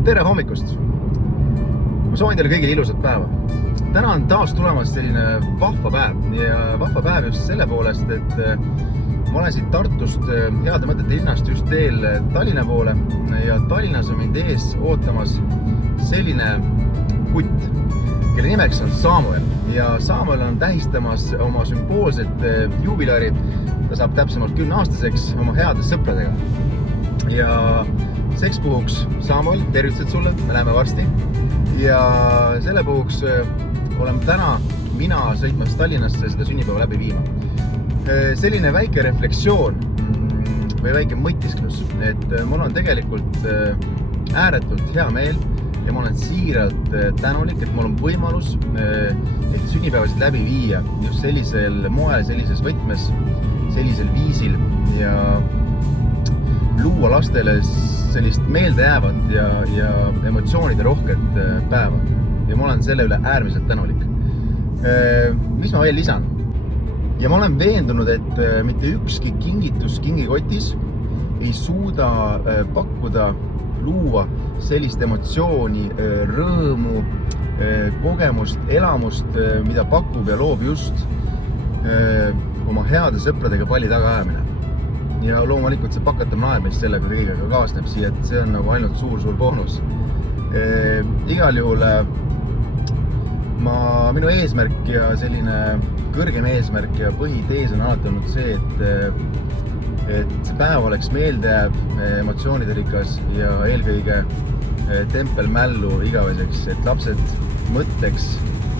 Tere hommikust! Ma soovin teile kõigile ilusat päeva. Täna on taas tulemas selline vahva päev ja vahva päev just selle poolest, et ma olen siit Tartust heade mõtete linnast just teel Tallinna poole ja Tallinnas on mind ees ootamas selline kutt, kelle nimeks on Samuel ja Samuel on tähistamas oma sümboolset juubiläri. Ta saab täpsemalt 10-aastaseks oma heade sõpradega ja seks puhuks Samuel, tervitused sulle, me läheme varsti ja selle puhuks oleme täna mina sõitmas Tallinnasse seda sünnipäeva läbi viima. Selline väike reflektsioon või väike mõtisklus, et mul on tegelikult ääretult hea meel ja ma olen siiralt tänulik, et mul on võimalus et sünnipäevasid läbi viia just sellisel moel, sellises võtmes, sellisel viisil ja luua lastele sellist meeldejäävat ja emotsioonide rohket päeva. Ja ma olen selle üle äärmiselt tänulik. Mis ma veel lisan? Ja ma olen veendunud, et mitte ükski kingitus kingikotis ei suuda pakkuda, luua sellist emotsiooni, rõõmu, kogemust, elamust, mida pakub ja loob just oma heade sõpradega palli taga ajamine. Ja loomulikult see pakatam naermist sellega kõigega kaasneb siia, et see on nagu ainult suur boonus. Igal juhul minu eesmärk ja selline kõrgem eesmärk ja põhitees on alati olnud see, et see päev oleks meeldejääv, emotsiooniderikas ja eelkõige tempelmällu igaveseks, et lapsed mõtleks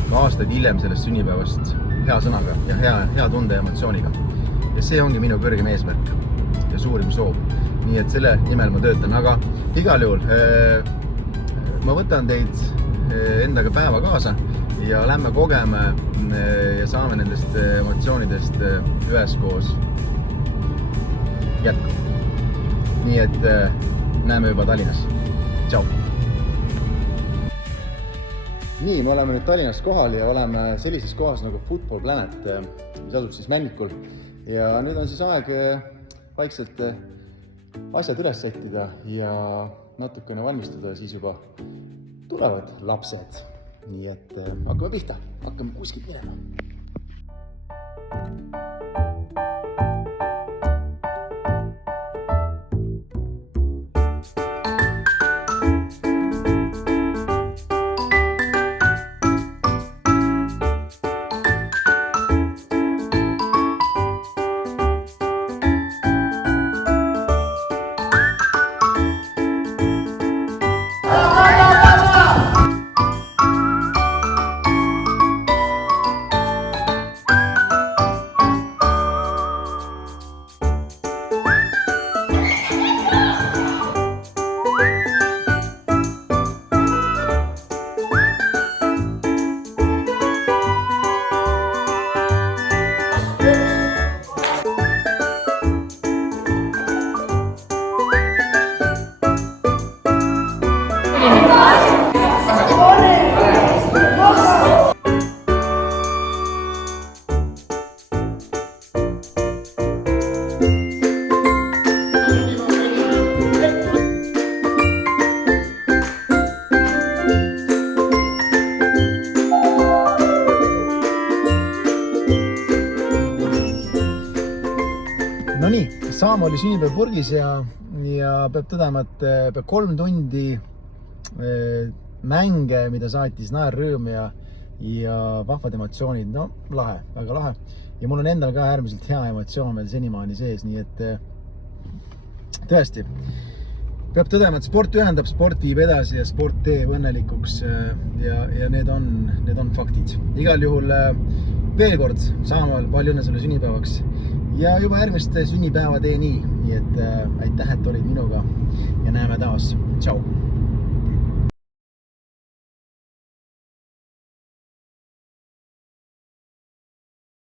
ka aastaid hiljem sellest sünnipäevast hea sõnaga ja hea tunde ja emotsiooniga. Ja see ongi minu kõrgem eesmärk ja suurim soov. Nii et selle nimel ma töötan, aga igal juhul ma võtan teid endaga päeva kaasa ja lähme kogeme ja saame nendest emotsioonidest üheskoos jätkama. Nii et näeme juba Tallinnas. Tšau! Nii, me oleme nüüd Tallinnas kohal ja oleme sellises kohas nagu Football Planet, mis asub siis Männikul. Ja nüüd on siis aeg vaikselt asjad üles settida ja natukene valmistuda, siis juba tulevad lapsed. Nii et hakkame pihta, hakkame kuskilt minema. Saam oli sünnipäev purgis ja peab tõdema, et peab 3 tundi mänge, mida saatis naerrõõm ja vahvad emotsioonid. No, lahe, väga lahe. Ja mul on endal ka äärmiselt hea emotsioon veel senimaani sees, nii et tõesti. Peab tõdema, et sport ühendab, sport viib edasi ja sport teeb õnnelikuks ja need on faktid. Igal juhul veel kord Samuel, palju õnne sulle sünnipäevaks. Ja juba järgmist sünnipäeva tee nii et aitäh, et olid minuga ja näeme taas. Tšau!